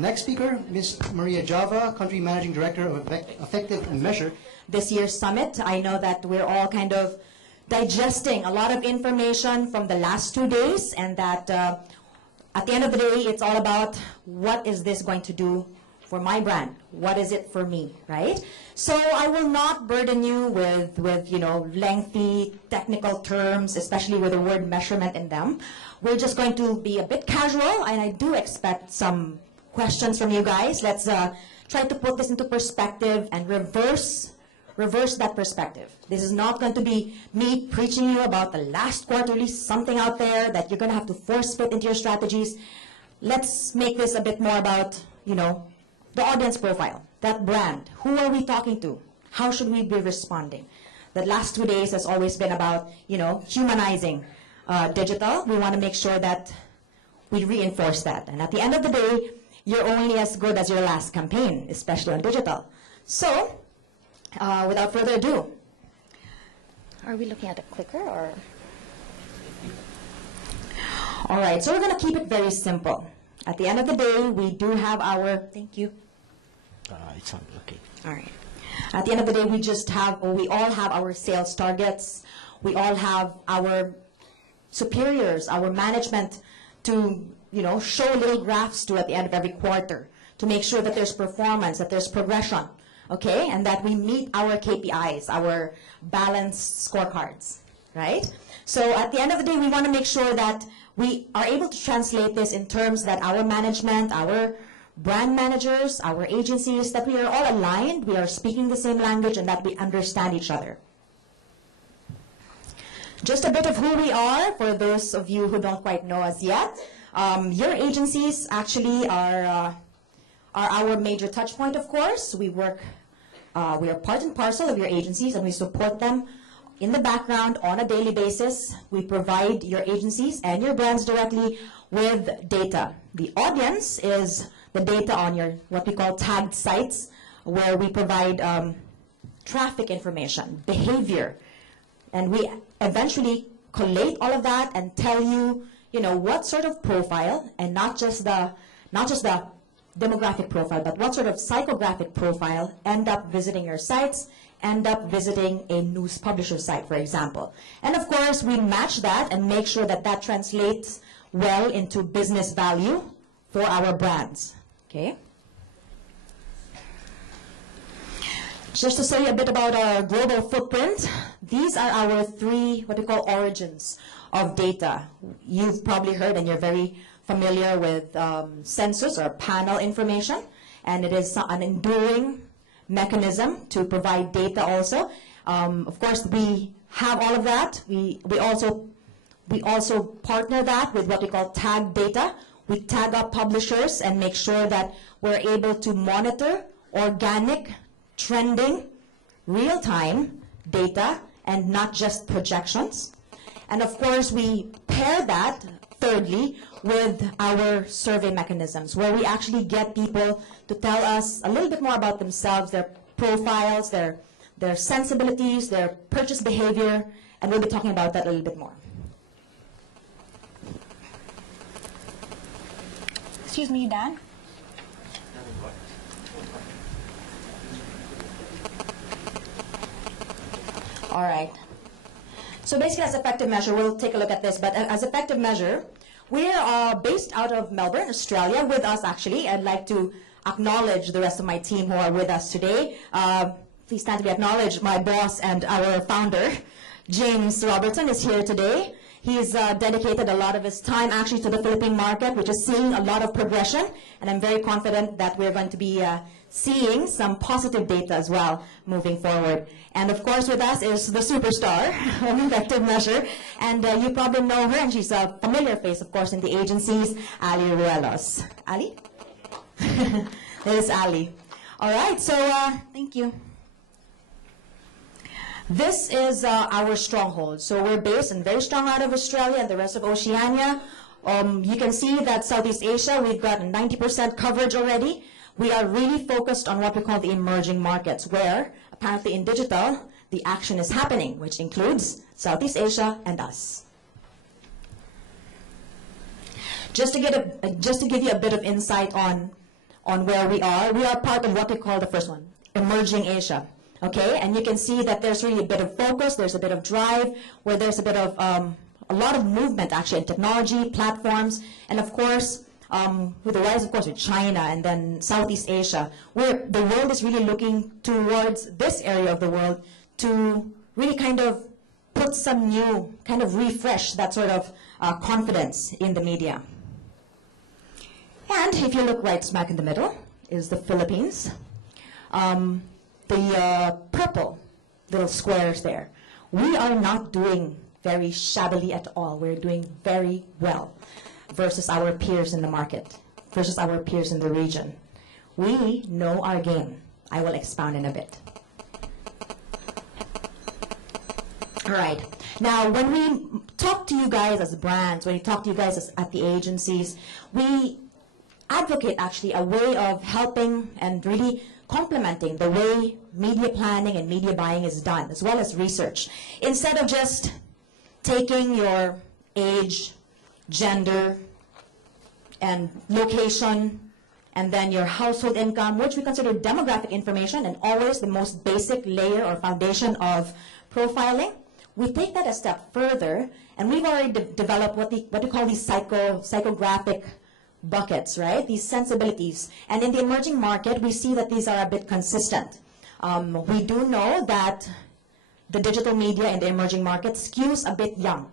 Next speaker, Ms. Maria Java, Country Managing Director of Effective Measure. This year's summit, I know that we're all kind of digesting a lot of information from the last 2 days, and that at the end of the day, it's all about what is this going to do for my brand? What is it for me, right? So I will not burden you with lengthy technical terms, especially with the word measurement in them. We're just going to be a bit casual, and I do expect some questions from you guys. Let's try to put this into perspective and reverse that perspective. This is not going to be me preaching you about the last quarterly something out there that you're going to have to force fit into your strategies. Let's make this a bit more about, the audience profile, that brand. Who are we talking to? How should we be responding? The last 2 days has always been about, humanizing digital. We want to make sure that we reinforce that. And at the end of the day, you're only as good as your last campaign, especially on digital. So, without further ado, are we looking at a clicker or? All right, so we're going to keep it very simple. At the end of the day, we do have our, thank you. It's on, okay. All right. At the end of the day, we all have our sales targets. We all have our superiors, our management to, show little graphs to at the end of every quarter to make sure that there's performance, that there's progression, okay? And that we meet our KPIs, our balanced scorecards, right? So at the end of the day, we want to make sure that we are able to translate this in terms that our management, our brand managers, our agencies, that we are all aligned, we are speaking the same language, and that we understand each other. Just a bit of who we are for those of you who don't quite know us yet. Your agencies actually are our major touch point, of course. We are part and parcel of your agencies, and we support them in the background on a daily basis. We provide your agencies and your brands directly with data. The audience is the data on your, what we call tagged sites, where we provide traffic information, behavior, and we eventually collate all of that and tell you, what sort of profile, and not just the demographic profile, but what sort of psychographic profile end up visiting your sites, end up visiting a news publisher site, for example. And of course, we match that and make sure that that translates well into business value for our brands, okay? Just to say a bit about our global footprint, these are our three, what we call origins of data. You've probably heard, and you're very familiar with census or panel information, and it is an enduring mechanism to provide data also. Of course, we have all of that. We also partner that with what we call tag data. We tag up publishers and make sure that we're able to monitor organic, trending, real-time data and not just projections. And of course, we pair that, thirdly, with our survey mechanisms, where we actually get people to tell us a little bit more about themselves, their profiles, their sensibilities, their purchase behavior, and we'll be talking about that a little bit more. Excuse me, Dan? All right. So basically, as effective measure, we'll take a look at this, but as effective measure, we're based out of Melbourne, Australia. With us, actually, I'd like to acknowledge the rest of my team who are with us today. Please stand to be acknowledged. My boss and our founder, James Robertson, is here today. He's dedicated a lot of his time actually to the Philippine market, which is seeing a lot of progression, and I'm very confident that we're going to be seeing some positive data as well moving forward. And of course with us is the superstar of effective measure, and you probably know her, and she's a familiar face, of course, in the agencies, Ali Ruelos. Ali? This is Ali. All right, so thank you. This is our stronghold. So we're based and very strong out of Australia and the rest of Oceania. You can see that Southeast Asia, we've got 90% coverage already. We are really focused on what we call the emerging markets, where apparently in digital, the action is happening, which includes Southeast Asia and us. Just to give you a bit of insight on on where we are. We are part of what we call the first one, emerging Asia. Okay, and you can see that there's really a bit of focus, there's a bit of drive, where there's a bit of a lot of movement actually in technology, platforms, and of course, with the rise, of course, with China and then Southeast Asia, where the world is really looking towards this area of the world to really kind of put some new, kind of refresh that sort of confidence in the media. And if you look right smack in the middle is the Philippines. The purple little squares there. We are not doing very shabbily at all. We're doing very well versus our peers in the market, versus our peers in the region. We know our game. I will expound in a bit. All right. Now, when we talk to you guys as brands, when we talk to you guys at the agencies, we advocate actually a way of helping and really complementing the way media planning and media buying is done, as well as research. Instead of just taking your age, gender, and location, and then your household income, which we consider demographic information and always the most basic layer or foundation of profiling, we take that a step further, and we've already developed what we call these psychographic buckets, right? These sensibilities. And in the emerging market, we see that these are a bit consistent. We do know that the digital media in the emerging market skews a bit young.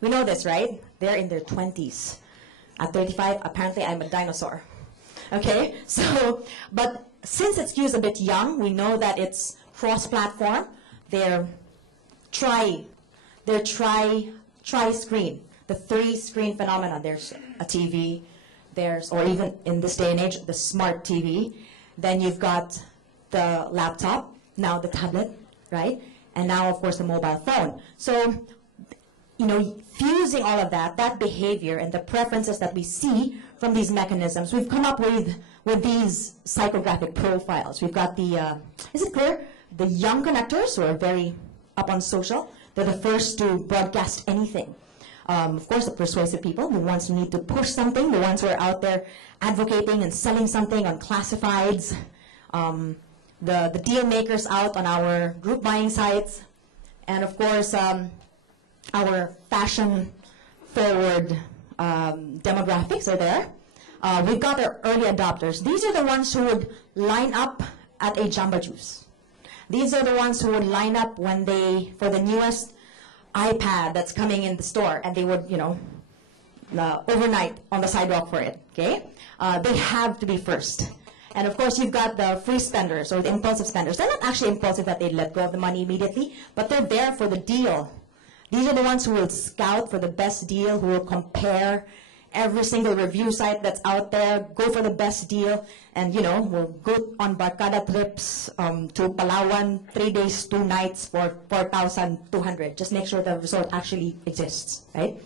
We know this, right? They're in their 20s. At 35, apparently I'm a dinosaur. Okay? So, but since it skews a bit young, we know that it's cross-platform. They're tri-screen. The three-screen phenomenon. There's a TV, or even in this day and age, the smart TV. Then you've got the laptop, now the tablet, right? And now, of course, the mobile phone. So, you know, fusing all of that behavior and the preferences that we see from these mechanisms, we've come up with these psychographic profiles. We've got the, is it clear? The young connectors who are very up on social. They're the first to broadcast anything. Of course, the persuasive people, the ones who need to push something, the ones who are out there advocating and selling something on classifieds, the deal makers out on our group buying sites, and of course, our fashion-forward demographics are there. We've got our early adopters. These are the ones who would line up at a Jamba Juice. These are the ones who would line up when for the newest iPad that's coming in the store, and they would, you know, overnight on the sidewalk for it, okay? They have to be first. And of course, you've got the free spenders or the impulsive spenders. They're not actually impulsive that they let go of the money immediately, but they're there for the deal. These are the ones who will scout for the best deal, who will compare every single review site that's out there, go for the best deal, and, you know, will go on barkada trips to Palawan, 3 days, 2 nights for 4,200. Just make sure the resort actually exists, right?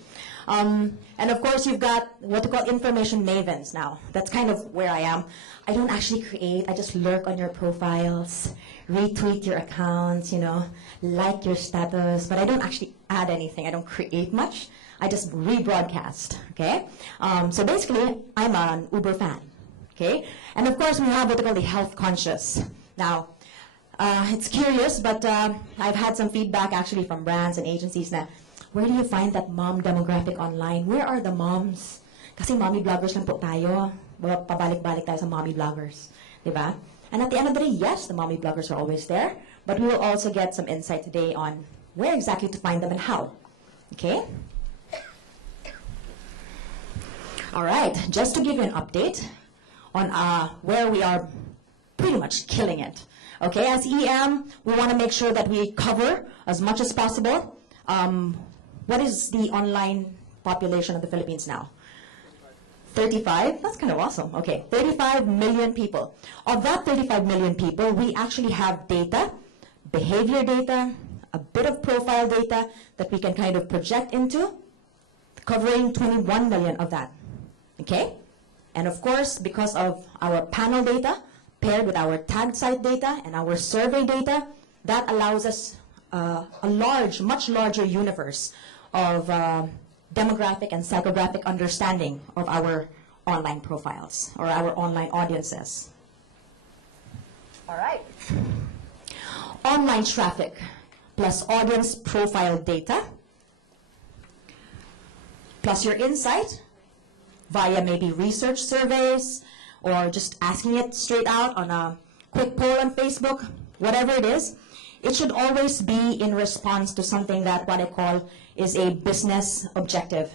And of course, you've got what we call information mavens now. That's kind of where I am. I don't actually create. I just lurk on your profiles, retweet your accounts, you know, like your status, but I don't actually add anything. I don't create much. I just rebroadcast, okay? So basically, I'm an Uber fan, okay? And of course, we have what we call the health conscious. Now, it's curious, but I've had some feedback actually from brands and agencies na, where do you find that mom demographic online? Where are the moms? Kasi mommy bloggers lang po tayo. Pabalik-balik tayo sa mommy bloggers, diba? And at the end of the day, yes, the mommy bloggers are always there, but we will also get some insight today on where exactly to find them and how, okay? All right, just to give you an update on where we are pretty much killing it. Okay, as EM, we want to make sure that we cover as much as possible. What is the online population of the Philippines now? 35? That's kind of awesome. Okay, 35 million people. Of that 35 million people, we actually have data, behavior data, a bit of profile data that we can kind of project into, covering 21 million of that. Okay? And of course, because of our panel data paired with our tagged site data and our survey data, that allows us a large, much larger universe of demographic and psychographic understanding of our online profiles or our online audiences. All right. Online traffic plus audience profile data plus your insight via maybe research surveys or just asking it straight out on a quick poll on Facebook, whatever it is, it should always be in response to something that what I call is a business objective.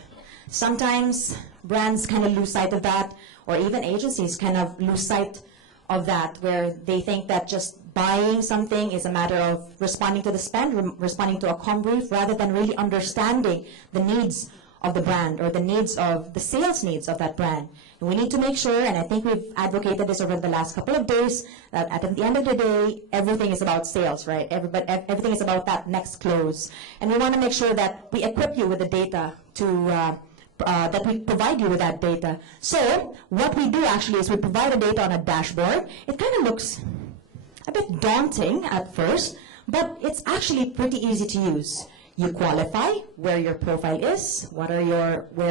Sometimes brands kind of lose sight of that, or even agencies kind of lose sight of that, where they think that just buying something is a matter of responding to the spend, responding to a comm brief, rather than really understanding the needs of the brand or the needs of the sales needs of that brand. And we need to make sure, and I think we've advocated this over the last couple of days, that at the end of the day, everything is about sales, right? Everything is about that next close. And we want to make sure that we equip you with the data to that we provide you with that data. So what we do actually is we provide the data on a dashboard. It kind of looks a bit daunting at first, but it's actually pretty easy to use. You qualify where your profile is, where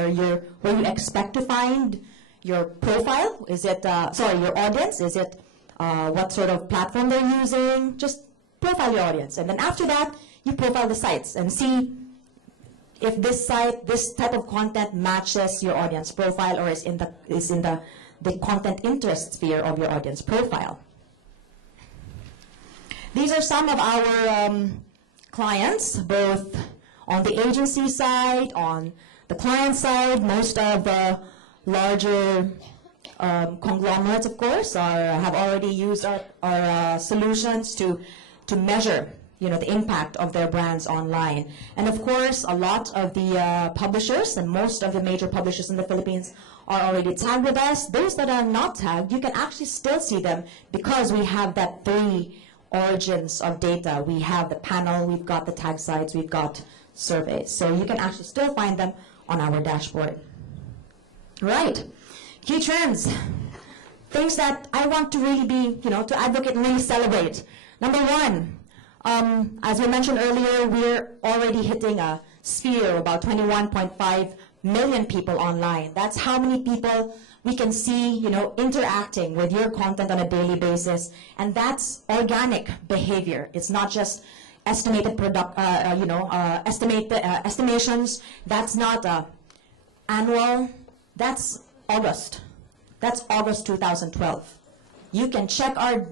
you expect to find your profile. Is it your audience? Is it what sort of platform they're using? Just profile your audience, and then after that, you profile the sites and see if this site, this type of content matches your audience profile or is in the content interest sphere of your audience profile. These are some of our clients, both on the agency side, on the client side. Most of the larger conglomerates, of course, have already used our solutions to measure, the impact of their brands online. And of course, a lot of the publishers and most of the major publishers in the Philippines are already tagged with us. Those that are not tagged, you can actually still see them because we have that 3 origins of data. We have the panel, we've got the tag sites, we've got surveys. So you can actually still find them on our dashboard. Right. Key trends. Things that I want to really be, to advocate and really celebrate. Number 1, as we mentioned earlier, we're already hitting a sphere of about 21.5 million people online. That's how many people we can see, interacting with your content on a daily basis, and that's organic behavior. It's not just estimated estimations. That's not annual. That's August. That's August 2012. You can check our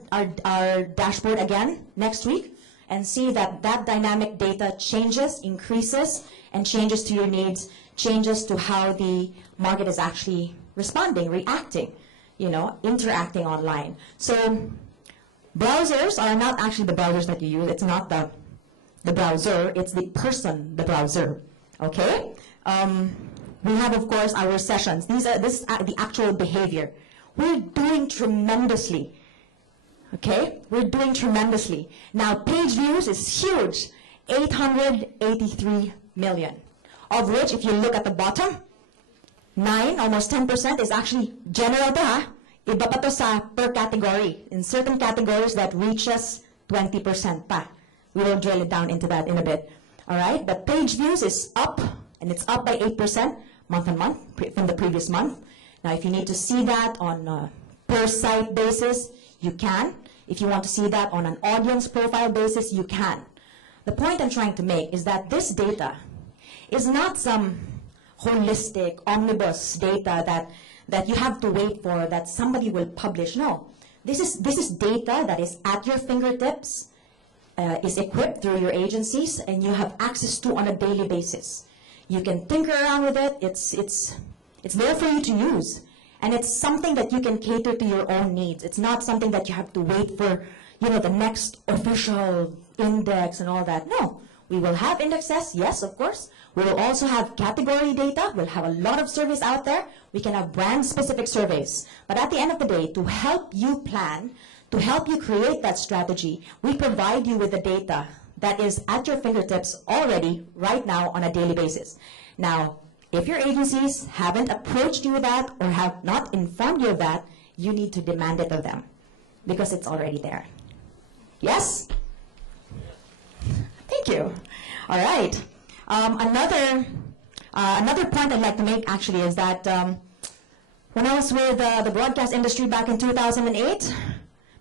dashboard again next week and see that dynamic data changes, increases, and changes to your needs, changes to how the market is actually responding, reacting, interacting online. So browsers are not actually the browsers that you use. It's not the browser, it's the person, the browser, okay? We have, of course, our sessions. This is the actual behavior. We're doing tremendously, okay? We're doing tremendously. Now, page views is huge, 883 million, of which, if you look at the bottom, 9, almost 10% is actually general Iba pa to sa per category. In certain categories that reaches 20% pa. We will drill it down into that in a bit. All right, but page views is up, and it's up by 8% month on month from the previous month. Now, if you need to see that on a per site basis, you can. If you want to see that on an audience profile basis, you can. The point I'm trying to make is that this data is not some holistic, omnibus data that you have to wait for, that somebody will publish. No, this is data that is at your fingertips, is equipped through your agencies, and you have access to on a daily basis. You can tinker around with it. It's there for you to use, and it's something that you can cater to your own needs. It's not something that you have to wait for, the next official index and all that. No, we will have indexes, yes, of course. We will also have category data. We'll have a lot of surveys out there. We can have brand-specific surveys. But at the end of the day, to help you plan, to help you create that strategy, we provide you with the data that is at your fingertips already right now on a daily basis. Now, if your agencies haven't approached you with that or have not informed you of that, you need to demand it of them because it's already there. Yes? Thank you. All right. Another point I'd like to make actually is that When I was with the broadcast industry back in 2008,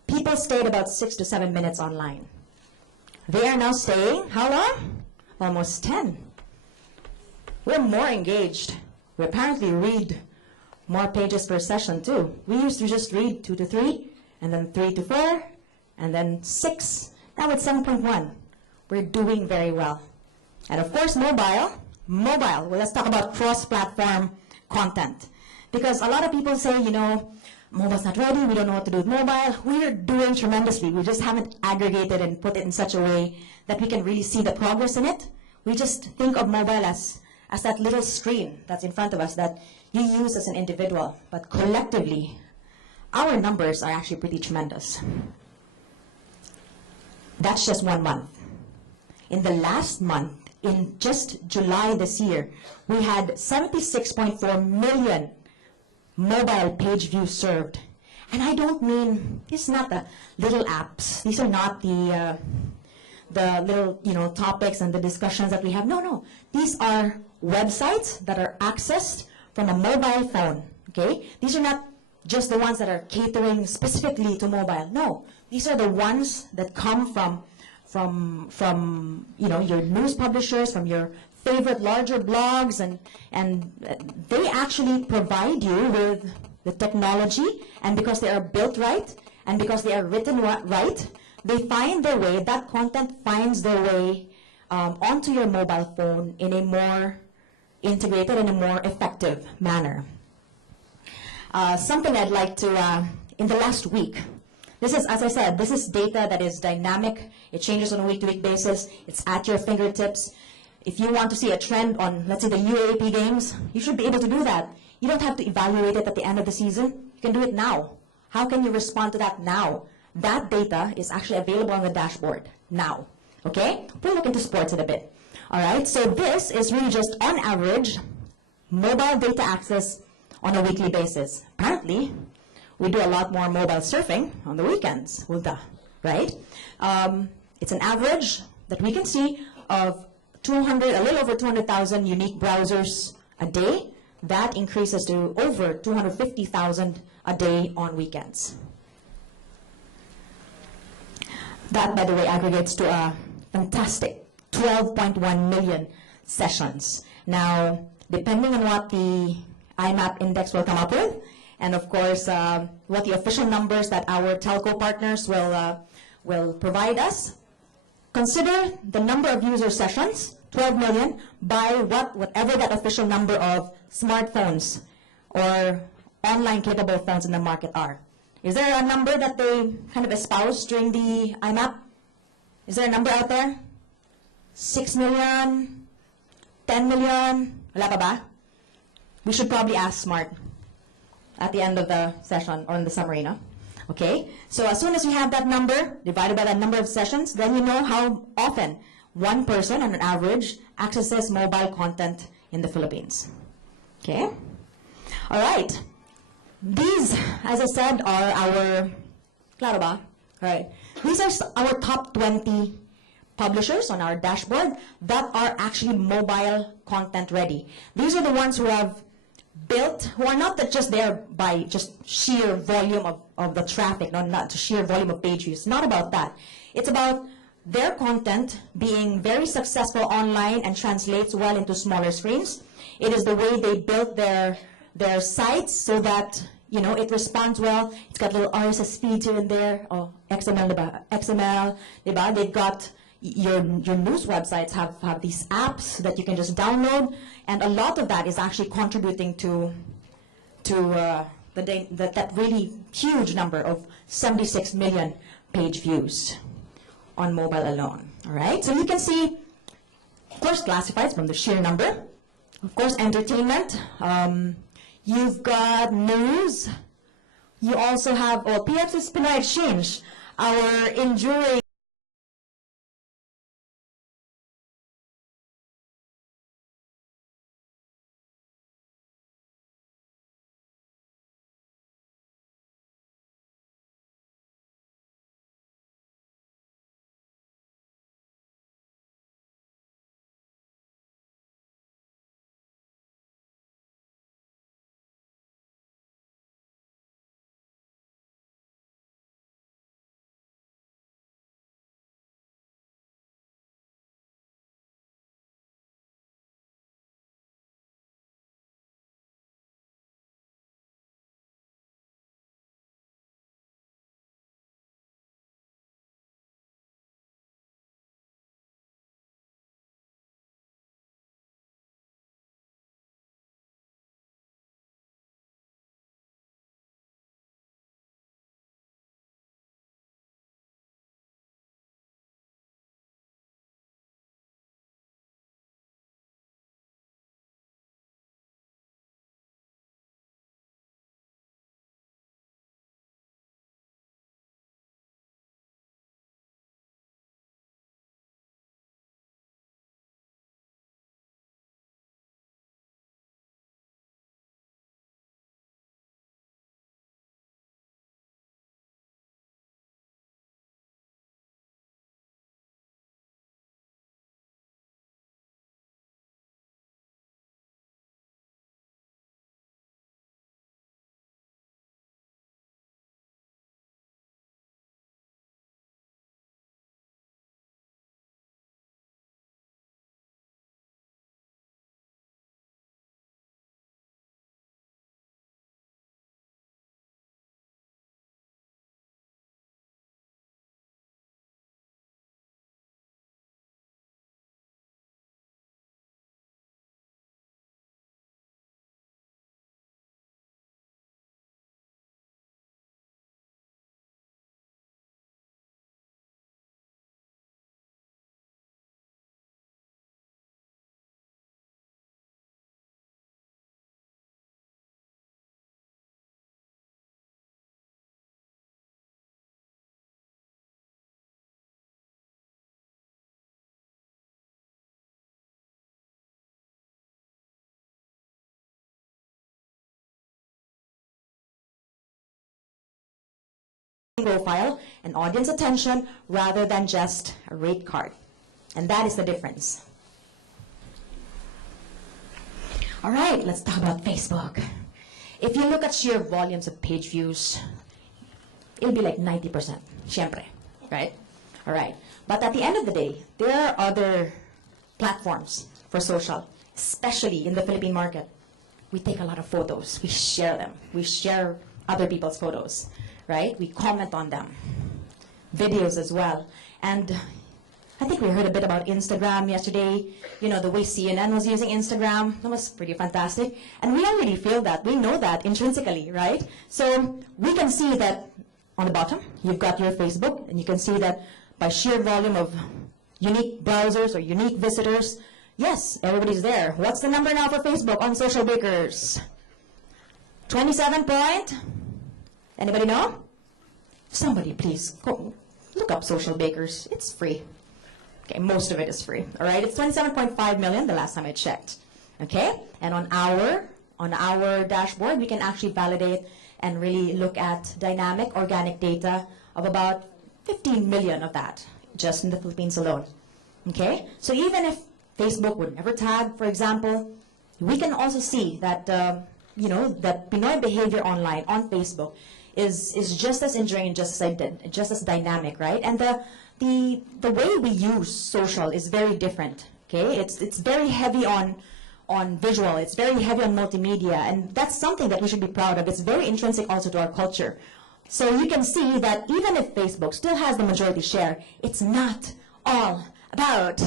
people stayed about 6 to 7 minutes online. They are now staying, how long? Almost 10. We're more engaged. We apparently read more pages per session too. We used to just read 2 to 3, and then 3 to 4, and then 6. Now it's 7.1. We're doing very well. And of course, mobile. Well, let's talk about cross-platform content. Because a lot of people say, mobile's not ready, we don't know what to do with mobile. We're doing tremendously. We just haven't aggregated and put it in such a way that we can really see the progress in it. We just think of mobile as that little screen that's in front of us that you use as an individual. But collectively, our numbers are actually pretty tremendous. That's just 1 month. In the last month, in just July this year, we had 76.4 million mobile page views served. And I don't mean, these are not the little apps. These are not the little, topics and the discussions that we have. No. These are websites that are accessed from a mobile phone, okay? These are not just the ones that are catering specifically to mobile. No, these are the ones that come from your news publishers, from your favorite larger blogs, and they actually provide you with the technology, and because they are built right, and because they are written right, they find their way, that content finds their way onto your mobile phone in a more integrated and a more effective manner. Something I'd like to, in the last week, this is, as I said, this is data that is dynamic. It changes on a week-to-week basis. It's at your fingertips. If you want to see a trend on, let's say, the UAAP games, you should be able to do that. You don't have to evaluate it at the end of the season. You can do it now. How can you respond to that now? That data is actually available on the dashboard now. Okay? We'll look into sports in a bit. All right? So this is really just, on average, mobile data access on a weekly basis. Apparently, we do a lot more mobile surfing on the weekends, right? It's an average that we can see of a little over 200,000 unique browsers a day. That increases to over 250,000 a day on weekends. That, by the way, aggregates to a fantastic 12.1 million sessions. Now, depending on what the IMAP index will come up with, and of course, what the official numbers that our telco partners will provide us, consider the number of user sessions, 12 million, by whatever that official number of smartphones or online capable phones in the market are. Is there a number that they kind of espouse during the IMAP? Is there a number out there? 6 million? 10 million? Wala pa ba? We should probably ask Smart at the end of the session or in the summary, no? Okay? So as soon as you have that number, divided by that number of sessions, then you know how often one person, on an average, accesses mobile content in the Philippines. Okay? All right. These, as I said, are our, claro ba? Right. These are our top 20 publishers on our dashboard that are actually mobile content ready. These are the ones who have built, who are not just there by just sheer volume of the traffic, not sheer volume of page views. Not about that. It's about their content being very successful online and translates well into smaller screens. It is the way they built their sites so that it responds well. It's got little RSS feeds here and there. Oh, XML, diba? XML, diba? They've got your news websites have these apps that you can just download, and a lot of that is actually contributing to that really huge number of 76 million page views on mobile alone. All right, so you can see, of course, classifieds from the sheer number. Of course, entertainment. You've got news. You also have PF's Pinoy Exchange, our enduring profile and audience attention rather than just a rate card. And that is the difference. All right, let's talk about Facebook. If you look at sheer volumes of page views, it'll be like 90%, syempre, right? All right. But at the end of the day, there are other platforms for social, especially in the Philippine market. We take a lot of photos. We share them. We share other people's photos, right? We comment on them. Videos as well. And I think we heard a bit about Instagram yesterday. You know, the way CNN was using Instagram, that was pretty fantastic. And we already feel that. We know that intrinsically, right? So we can see that on the bottom, you've got your Facebook, and you can see that by sheer volume of unique browsers or unique visitors, yes, everybody's there. What's the number now for Facebook on Social Bakers? 27 point? Anybody know? Somebody please go look up Social Bakers. It's free. Okay, most of it is free. All right, it's 27.5 million the last time I checked. Okay, and on our dashboard, we can actually validate and really look at dynamic organic data of about 15 million of that just in the Philippines alone. Okay, so even if Facebook would never tag, for example, we can also see that that Pinoy behavior online on Facebook is just as enduring, just as dynamic, right? And the way we use social is very different. Okay, it's very heavy on visual. It's very heavy on multimedia, and that's something that we should be proud of. It's very intrinsic also to our culture. So you can see that even if Facebook still has the majority share, it's not all about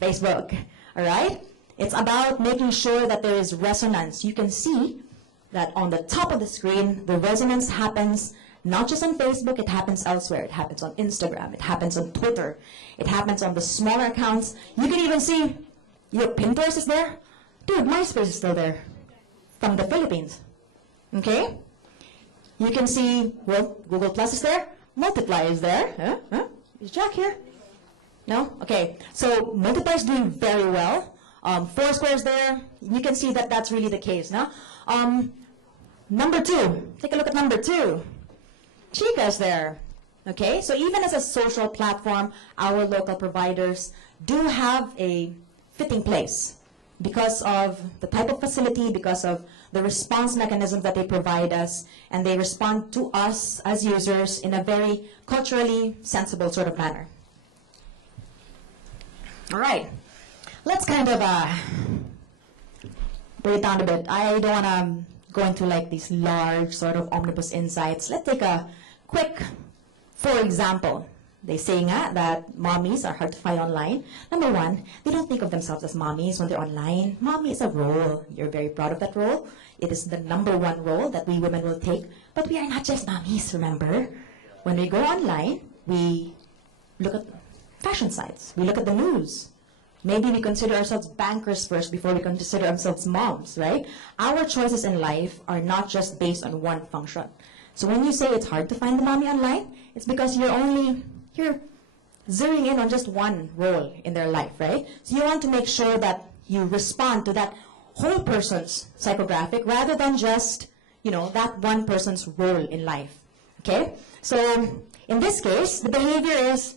Facebook. All right? It's about making sure that there is resonance. You can see that on the top of the screen, the resonance happens not just on Facebook, it happens elsewhere. It happens on Instagram, it happens on Twitter, it happens on the smaller accounts. You can even see, Pinterest is there. Dude, MySpace is still there from the Philippines. Okay? You can see, well, Google Plus is there. Multiply is there. Is Jack here? No? Okay. So Multiply is doing very well. Foursquare is there. You can see that that's really the case. No? Number 2. Take a look at number 2. Chica is there. Okay? So even as a social platform, our local providers do have a fitting place because of the type of facility, because of the response mechanisms that they provide us, and they respond to us as users in a very culturally sensible sort of manner. All right. Let's kind of break it down a bit. I don't want to go into like these large sort of omnibus insights. Let's take a quick, for example. They say that mommies are hard to find online. Number 1, they don't think of themselves as mommies when they're online. Mommy is a role. You're very proud of that role. It is the number 1 role that we women will take. But we are not just mommies, remember? When we go online, we look at fashion sites. We look at the news. Maybe we consider ourselves bankers first before we consider ourselves moms, right? Our choices in life are not just based on one function. So when you say it's hard to find the mommy online, it's because you're zeroing in on just one role in their life, right? So you want to make sure that you respond to that whole person's psychographic rather than just, that one person's role in life, okay? So in this case, the behavior is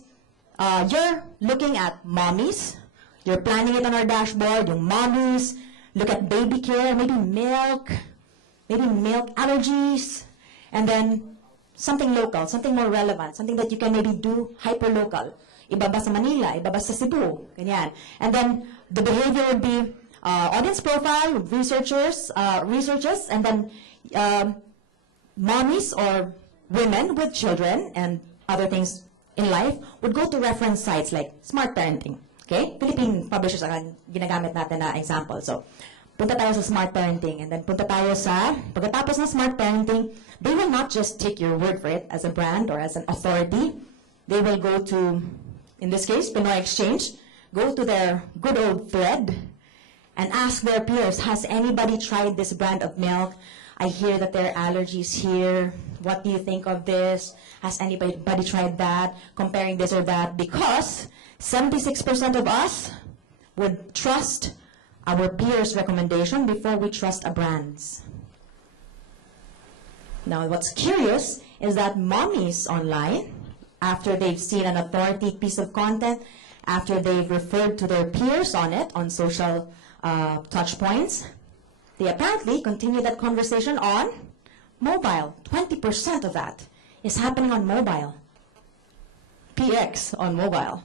you're looking at mommies, you're planning it on our dashboard, yung mommies, look at baby care, maybe milk allergies, and then something local, something more relevant, something that you can maybe do hyper-local. Iba ba sa Manila, iba ba sa Cebu, ganyan. And then the behavior would be audience profile, researches, and then mommies or women with children and other things in life would go to reference sites like smart parenting. Okay? Philippine publishers ang ginagamit natin na example. So, punta tayo sa smart parenting, and then punta tayo sa, pagkatapos ng smart parenting, they will not just take your word for it as a brand or as an authority. They will go to, in this case, Pinoy Exchange, go to their good old thread and ask their peers, has anybody tried this brand of milk? I hear that there are allergies here. What do you think of this? Has anybody tried that? Comparing this or that? Because 76% of us would trust our peers' recommendation before we trust a brand's. Now, what's curious is that mommies online, after they've seen an authority piece of content, after they've referred to their peers on it, on social touch points, they apparently continue that conversation on mobile. 20% of that is happening on mobile. PX on mobile.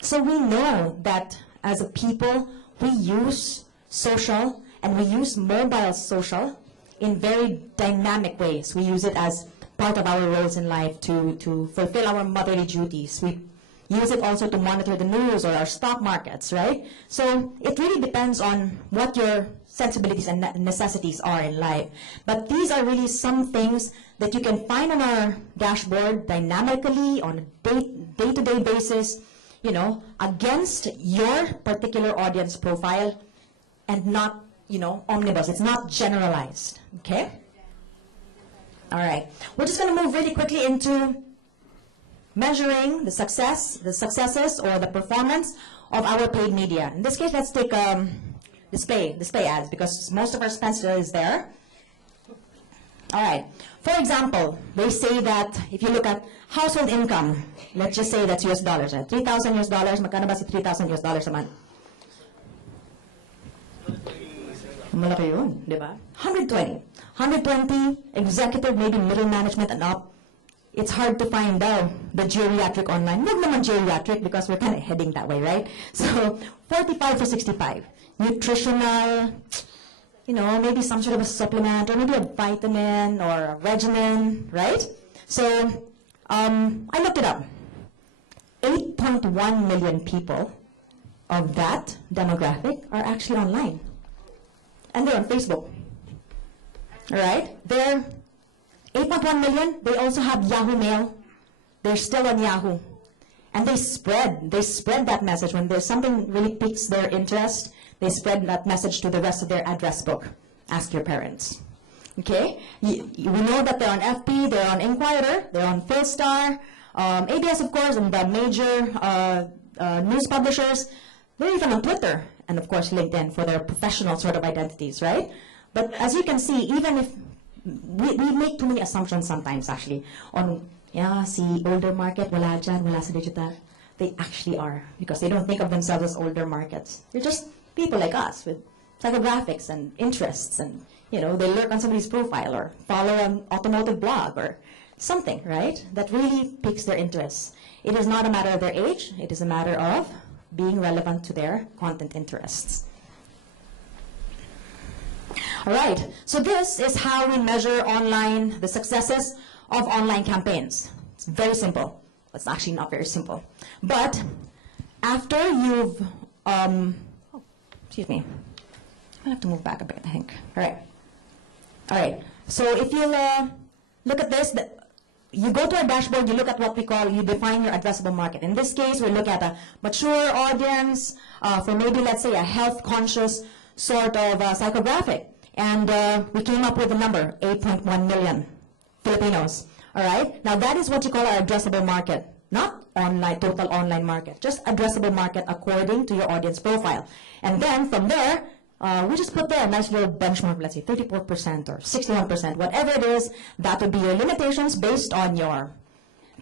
So we know that as a people, we use social and we use mobile social in very dynamic ways. We use it as part of our roles in life to fulfill our motherly duties. We use it also to monitor the news or our stock markets, right? So it really depends on what your sensibilities and necessities are in life. But these are really some things that you can find on our dashboard dynamically on a day-to-day basis, you know, against your particular audience profile and not, you know, omnibus. It's not generalized, okay? All right. We're just going to move really quickly into measuring the successes or the performance of our paid media. In this case, let's take display ads, because most of our spend is there. All right. For example, they say that if you look at household income, let's just say that's US dollars, right? 3,000 US dollars, magkano ba si 3,000 US dollars a month? Malaki yun, di ba? 120. 120, executive, maybe middle management and up. It's hard to find out the geriatric online. Not naman geriatric because we're kind of heading that way, right? So 45 for 65. Nutritional, you know, maybe some sort of a supplement or maybe a vitamin or a regimen, right? So I looked it up. 8.1 million people of that demographic are actually online. And they're on Facebook. All right? They're 8.1 million. They also have Yahoo Mail. They're still on Yahoo. And they spread that message. When there's something really piques their interest, they spread that message to the rest of their address book. Ask your parents. Okay? We know that they're on FP, they're on Inquirer, they're on Philstar, ABS, of course, and the major news publishers. They're even on Twitter, and of course LinkedIn for their professional sort of identities, right? But as you can see, even if we make too many assumptions sometimes, actually, on, yeah, see, older market, wala dyan, wala sa digital. They actually are, because they don't think of themselves as older markets. They're just people like us with psychographics and interests, and, you know, they lurk on somebody's profile or follow an automotive blog or something, right, that really piques their interests. It is not a matter of their age. It is a matter of being relevant to their content interests. All right, so this is how we measure the successes of online campaigns. It's very simple. It's actually not very simple. But after you've, excuse me, I have to move back a bit, I think. All right, so if you look at this, you go to our dashboard, you look at what we call, you define your addressable market. In this case, we look at a mature audience for maybe, let's say, a health-conscious sort of psychographic. And we came up with a number, 8.1 million Filipinos. All right? Now, that is what you call our addressable market, not online, total online market, just addressable market according to your audience profile. And then from there, we just put there a nice little benchmark, let's say 34% or 61%, whatever it is, that would be your limitations based on your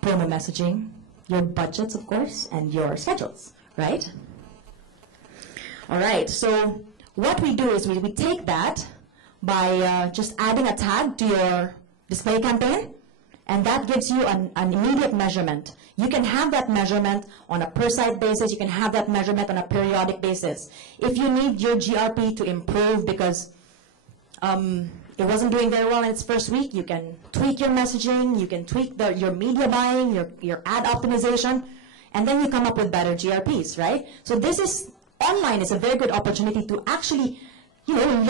promo messaging, your budgets, of course, and your schedules, right? All right, so what we do is we take that by just adding a tag to your display campaign, and that gives you an immediate measurement. You can have that measurement on a per-site basis. You can have that measurement on a periodic basis. If you need your GRP to improve because it wasn't doing very well in its first week, you can tweak your messaging, you can tweak your media buying, your ad optimization, and then you come up with better GRPs, right? So this is, online is a very good opportunity to actually, you know,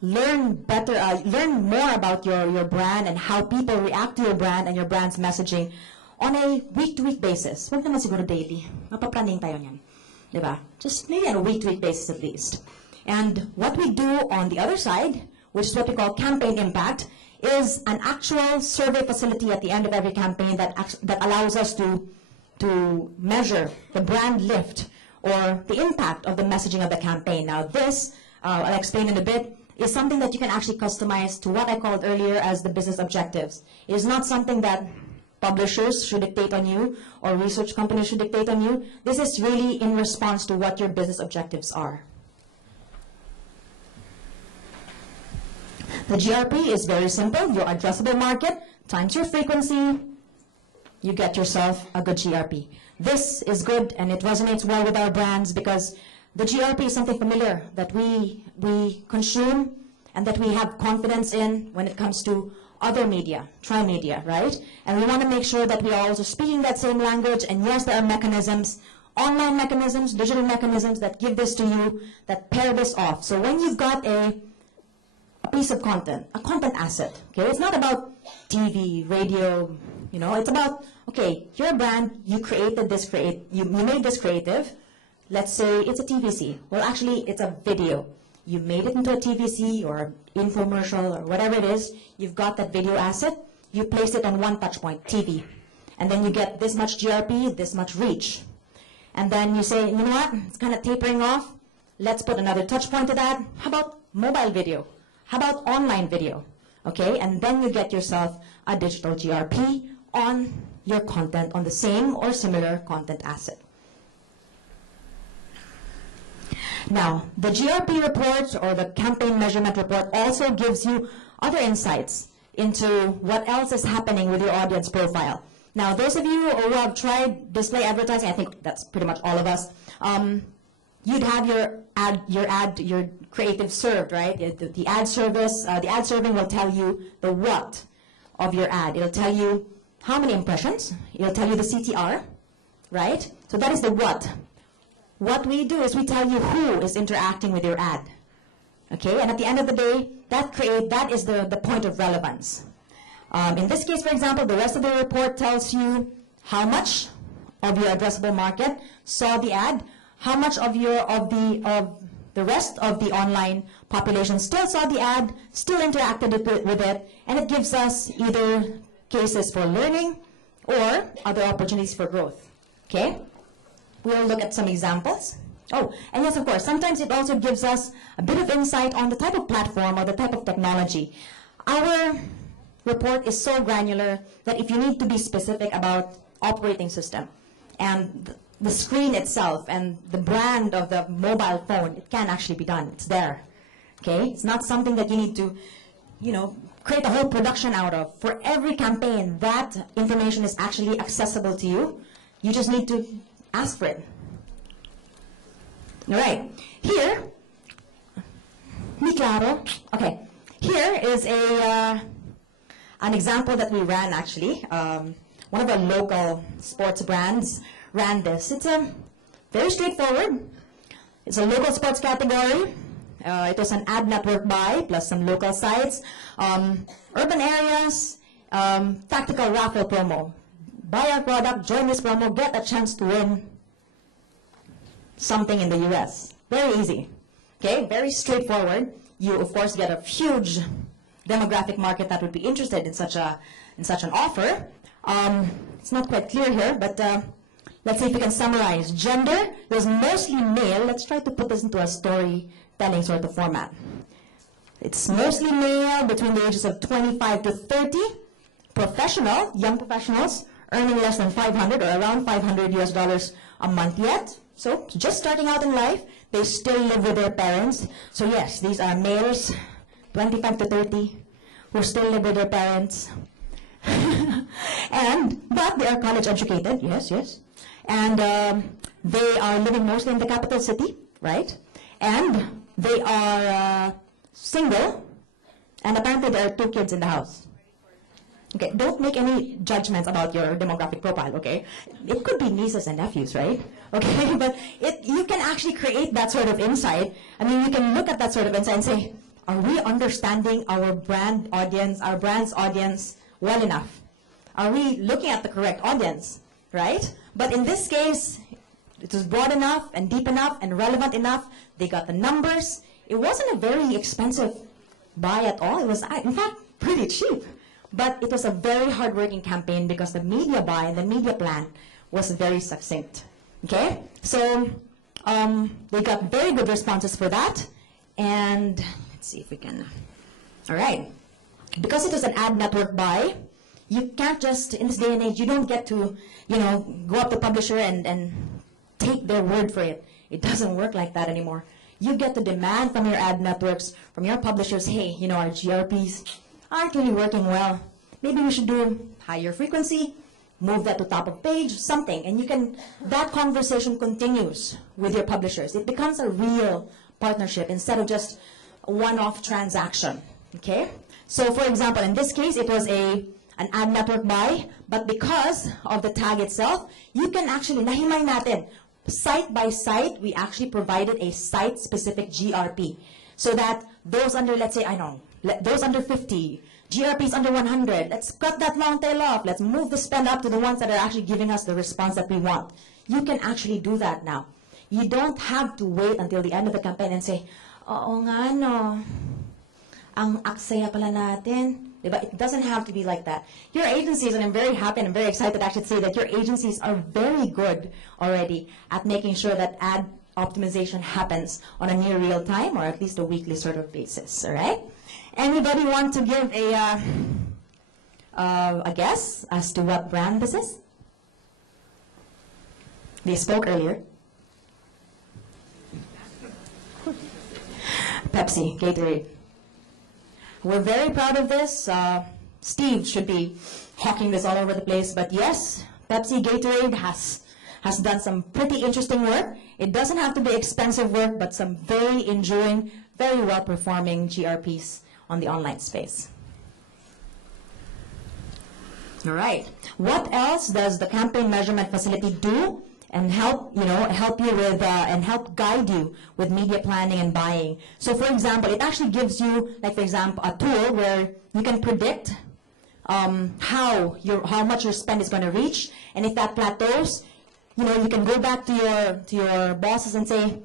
learn better, learn more about your brand and how people react to your brand and your brand's messaging on a week-to-week basis. Huwag naman siguro daily. Mapaplaning tayo niyan. Diba? Just maybe on a week-to-week basis at least. And what we do on the other side, which is what we call campaign impact, is an actual survey facility at the end of every campaign that allows us to measure the brand lift or the impact of the messaging of the campaign. Now this, I'll explain in a bit, is something that you can actually customize to what I called earlier as the business objectives. It is not something that publishers should dictate on you or research companies should dictate on you. This is really in response to what your business objectives are. The GRP is very simple. Your addressable market times your frequency, you get yourself a good GRP. This is good, and it resonates well with our brands because the GRP is something familiar that we consume and that we have confidence in when it comes to other media, tri-media, right? And we want to make sure that we are also speaking that same language. And yes, there are mechanisms, online mechanisms, digital mechanisms that give this to you, that pair this off. So when you've got a piece of content, a content asset, okay? It's not about TV, radio, you know, it's about, okay, you're a brand, you created this, you made this creative. Let's say it's a TVC. Well, actually, it's a video. You made it into a TVC or infomercial or whatever it is. You've got that video asset. You place it on one touch point, TV. And then you get this much GRP, this much reach. And then you say, you know what, it's kind of tapering off. Let's put another touch point to that. How about mobile video? How about online video? Okay, and then you get yourself a digital GRP on your content, on the same or similar content asset. Now, the GRP report or the campaign measurement report also gives you other insights into what else is happening with your audience profile. Now, those of you who have tried display advertising, I think that's pretty much all of us, you'd have your creative served, right? The ad service, the ad serving will tell you the what of your ad. It'll tell you how many impressions. It'll tell you the CTR, right? So that is the what. What we do is we tell you who is interacting with your ad. Okay, and at the end of the day, that is the point of relevance. In this case, for example, the rest of the report tells you how much of your addressable market saw the ad, how much of the rest of the online population still saw the ad, still interacted with it, and it gives us either cases for learning or other opportunities for growth. Okay? We'll look at some examples. Oh, and yes, of course, sometimes it also gives us a bit of insight on the type of platform or the type of technology. Our report is so granular that if you need to be specific about operating system and the screen itself and the brand of the mobile phone, it can actually be done. It's there. Okay? It's not something that you need to, you know, create a whole production out of. For every campaign, that information is actually accessible to you. You just need to ask for it. All right. Here, mi claro. Okay. Here is an example that we ran actually. One of our local sports brands ran this. It's very straightforward. It's a local sports category. It was an ad network buy plus some local sites. Urban areas, tactical raffle promo. Buy our product, join this promo, get a chance to win something in the US. Very easy. Okay, very straightforward. You, of course, get a huge demographic market that would be interested in such an offer. It's not quite clear here, but let's see if we can summarize. Gender was mostly male. Let's try to put this into a storytelling sort of format. It's mostly male between the ages of 25 to 30. Professional, young professionals, earning less than 500 or around $500 a month yet. So just starting out in life, they still live with their parents. So yes, these are males, 25 to 30, who still live with their parents. But they are college educated, yes. And they are living mostly in the capital city, right? And they are single, and apparently there are 2 kids in the house. Okay, don't make any judgments about your demographic profile, okay? It could be nieces and nephews, right? Okay, but you can actually create that sort of insight. I mean, you can look at that sort of insight and say, are we understanding our brand audience, our brand's audience well enough? Are we looking at the correct audience, right? But in this case, it was broad enough and deep enough and relevant enough. They got the numbers. It wasn't a very expensive buy at all. It was, in fact, pretty cheap. But it was a very hard-working campaign because the media buy and the media plan was very succinct. Okay? So they got very good responses for that. And Let's see if we can. All right. Because it was an ad network buy, you can't just, in this day and age, you don't get to, go up to publisher and take their word for it. It doesn't work like that anymore. You get to demand from your ad networks, from your publishers, hey, our GRPs aren't really working well. Maybe we should do higher frequency, move that to top of page, something. And that conversation continues with your publishers. It becomes a real partnership instead of just a one-off transaction, okay? So for example, in this case, it was an ad network buy, but because of the tag itself, you can actually, nahimay natin, site by site, we actually provided a site-specific GRP so that those under, let's say, those under 50, GRPs under 100, let's cut that long tail off. Let's move the spend up to the ones that are actually giving us the response that we want. You can actually do that now. You don't have to wait until the end of the campaign and say, oo nga no, ang aksaya pala natin. Diba? It doesn't have to be like that. Your agencies, and I'm very happy and I'm very excited to actually say that your agencies are very good already at making sure that ad optimization happens on a near real time or at least a weekly sort of basis, all right? Anybody want to give a guess as to what brand this is? They spoke earlier. Pepsi, Gatorade. We're very proud of this. Steve should be hawking this all over the place, but yes, Pepsi, Gatorade has done some pretty interesting work. It doesn't have to be expensive work, but some very enduring, very well-performing GRPs on the online space. All right. What else does the campaign measurement facility do and help you with and help guide you with media planning and buying? So, for example, it actually gives you, like for example, a tool where you can predict how much your spend is going to reach, and if that plateaus, you can go back to your bosses and say,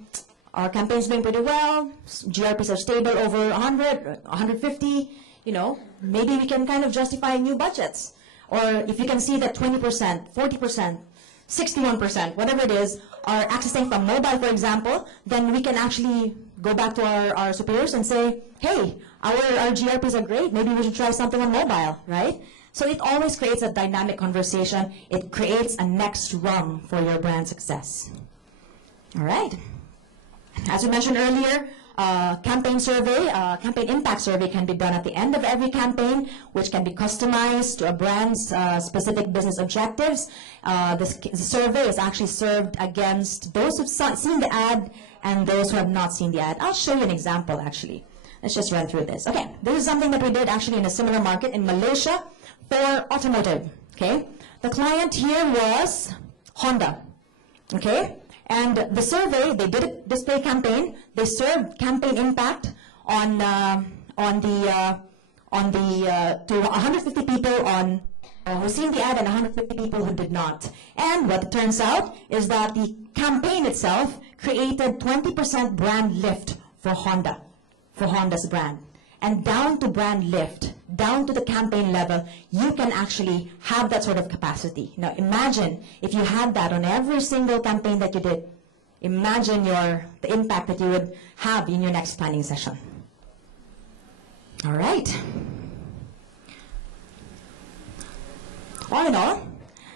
our campaign's doing pretty well, GRPs are stable over 100, 150, maybe we can kind of justify new budgets. Or if you can see that 20%, 40%, 61%, whatever it is, are accessing from mobile, for example, then we can actually go back to our superiors and say, hey, our GRPs are great, maybe we should try something on mobile, right? So it always creates a dynamic conversation. It creates a next rung for your brand success. All right. As we mentioned earlier, campaign impact survey can be done at the end of every campaign, which can be customized to a brand's specific business objectives. The survey is actually served against those who've seen the ad and those who have not seen the ad. I'll show you an example, actually. Let's just run through this. Okay, this is something that we did actually in a similar market in Malaysia for automotive. Okay, the client here was Honda. Okay. And the survey, they did a display campaign. They served campaign impact to 150 people who seen the ad and 150 people who did not. And what it turns out is that the campaign itself created 20% brand lift for Honda, for Honda's brand. And down to brand lift, down to the campaign level, you can actually have that sort of capacity. Now imagine if you had that on every single campaign that you did. Imagine the impact that you would have in your next planning session. All right. All in all,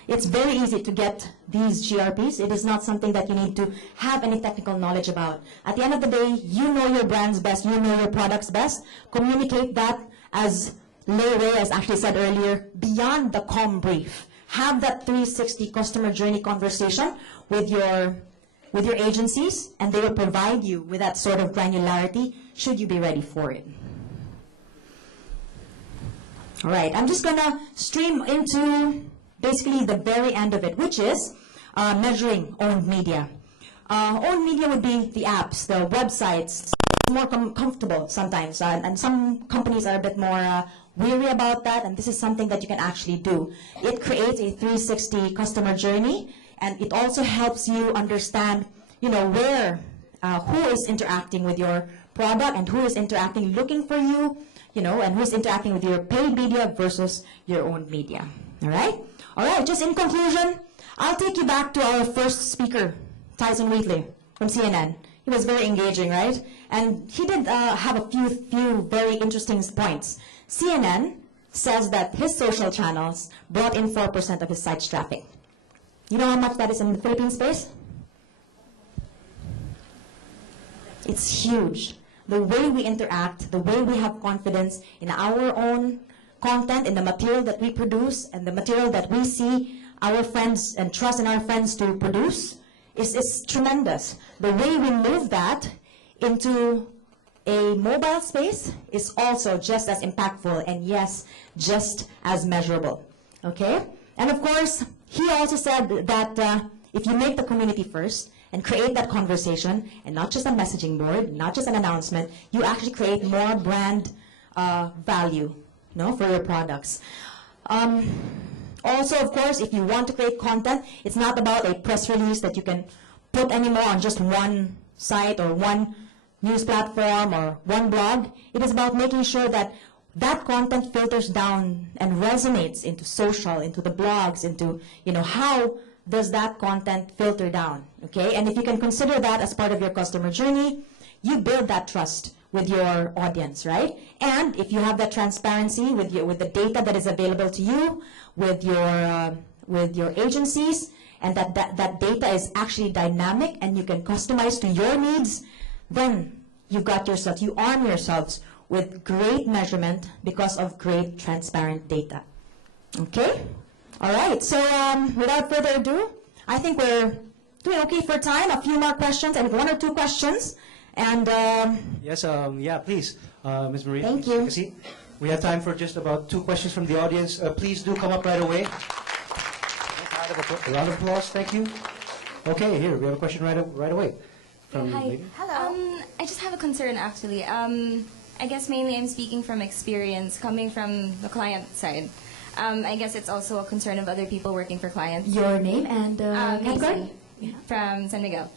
it's very easy to get these GRPs. It is not something that you need to have any technical knowledge about. At the end of the day, you know your brands best, you know your products best. Communicate that, as Lei Wei has actually said earlier, beyond the comm brief. Have that 360 customer journey conversation with your agencies, and they will provide you with that sort of granularity should you be ready for it. All right, I'm just going to stream into basically the very end of it, which is measuring owned media. Owned media would be the apps, the websites. It's more comfortable sometimes, and some companies are a bit more weary about that, and this is something that you can actually do. It creates a 360 customer journey, and it also helps you understand, who is interacting with your product and who is interacting, looking for you, and who's interacting with your paid media versus your own media. All right? All right, just in conclusion, I'll take you back to our first speaker, Tyson Wheatley from CNN. He was very engaging, right? And he did have a few very interesting points. CNN says that his social channels brought in 4% of his site's traffic. You know how much that is in the Philippine space? It's huge. The way we interact, the way we have confidence in our own content, in the material that we produce, and the material that we see our friends and trust in our friends to produce is tremendous. The way we move that into a mobile space is also just as impactful and, yes, just as measurable. Okay? And of course, he also said that if you make the community first and create that conversation, and not just a messaging board, not just an announcement, you actually create more brand value, for your products. Also, of course, if you want to create content, it's not about a press release that you can put anymore on just one site or one news platform or one blog. It is about making sure that that content filters down and resonates into social, into the blogs, into, how does that content filter down, okay? And if you can consider that as part of your customer journey, you build that trust with your audience, right? And if you have that transparency with the data that is available to you, with your agencies, and that data is actually dynamic and you can customize to your needs, then you've got yourself, you arm yourselves with great measurement because of great transparent data. Okay? All right, so without further ado, I think we're doing okay for time. A few more questions, and 1 or 2 questions. And Yes, yeah, please, Ms. Maria. Thank please you. take a seat. We have time for just about 2 questions from the audience. Please do come up right away. A round of applause, thank you. Okay, here, we have a question right away. From Hi. lady. Hello. I just have a concern, actually. I guess mainly I'm speaking from experience, coming from the client side. I guess it's also a concern of other people working for clients. your name and category? Macy from San Miguel.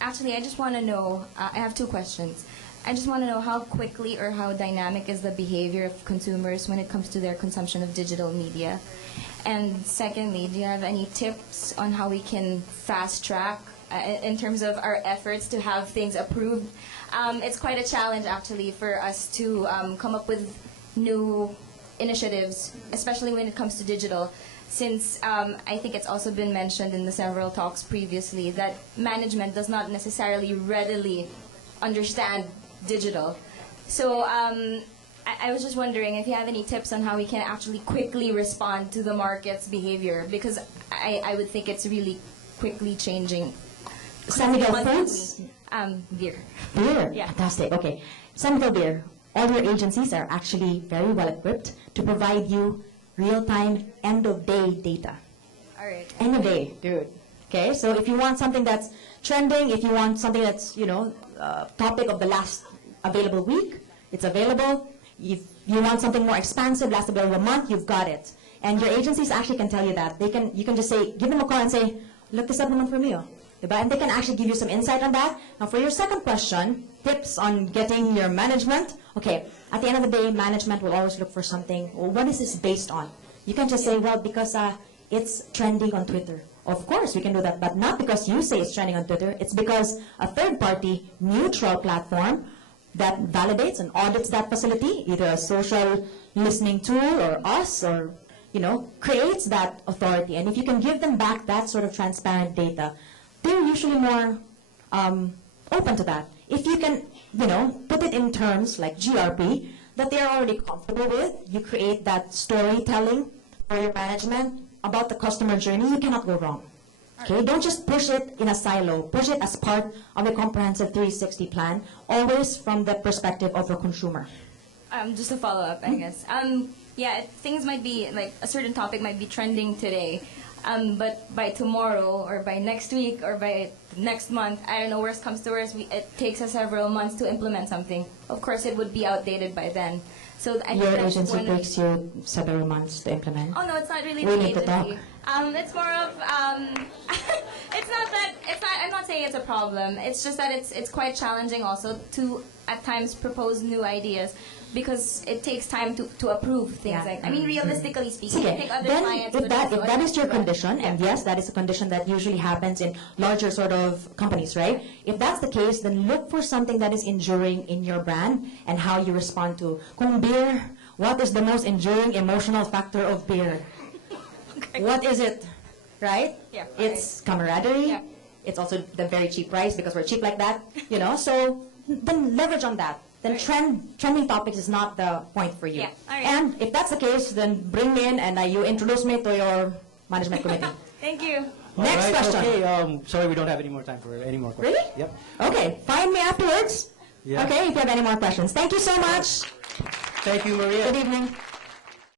Actually, I just want to know, I have 2 questions. I just want to know how quickly or how dynamic is the behavior of consumers when it comes to their consumption of digital media? And secondly, do you have any tips on how we can fast track in terms of our efforts to have things approved? It's quite a challenge, actually, for us to come up with new initiatives, especially when it comes to digital, since I think it's also been mentioned in the several talks previously that management does not necessarily readily understand digital. So I was just wondering if you have any tips on how we can actually quickly respond to the market's behavior, because I would think it's really quickly changing. San Miguel Foods? Beer. Beer? Yeah. Fantastic. Okay. San Miguel Beer, all your agencies are actually very well equipped to provide you real-time, end-of-day data. All right. End of day, dude. Okay, so if you want something that's trending, if you want something that's, topic of the last available week, it's available. If you want something more expansive, last available month, you've got it. And your agencies actually can tell you that. You can just say, give them a call and say, look this up naman for me, oh. Diba? And they can actually give you some insight on that. Now, for your second question, tips on getting your management. Okay, at the end of the day, management will always look for something. Well, what is this based on? You can just say, well, because it's trending on Twitter. Of course, we can do that, but not because you say it's trending on Twitter. It's because a third-party neutral platform that validates and audits that facility, either a social listening tool or us, or creates that authority. And if you can give them back that sort of transparent data, they're usually more open to that. If you can, put it in terms like GRP that they're already comfortable with, you create that storytelling for your management about the customer journey, you cannot go wrong. Okay, don't just push it in a silo. Push it as part of a comprehensive 360 plan, always from the perspective of the consumer. Just a follow-up, I guess. Yeah, things might be, like, a certain topic might be trending today, but by tomorrow, or by next week, or by next month, I don't know, worst comes to worst, it takes us several months to implement something. Of course, it would be outdated by then. So I Your think that's agency one. takes you several months to implement. Oh no, it's not really We the need to talk. agency. It's more of it's not that I'm not saying it's a problem. It's just that it's quite challenging also to at times propose new ideas. because it takes time to approve things Yeah. like. I mean, realistically speaking, I Okay, think other then clients if would that, also if that is your understand. condition, and yes, that is a condition that usually happens in larger sort of companies, right? If that's the case, then look for something that is enduring in your brand and how you respond to. Kung beer, what is the most enduring emotional factor of beer? What is it? Right? Yeah, It's camaraderie. Yeah. It's also the very cheap price because we're cheap like that, you know? So then leverage on that. Then trending topics is not the point for you. Yeah, all right. And if that's the case, then bring me in and you introduce me to your management committee. Thank you. Next All right, question. Okay, sorry, we don't have any more time for any more questions. Really? Yep. Okay, find me afterwards. Yeah. Okay, if you have any more questions. Thank you so much. Thank you, Maria. Good evening.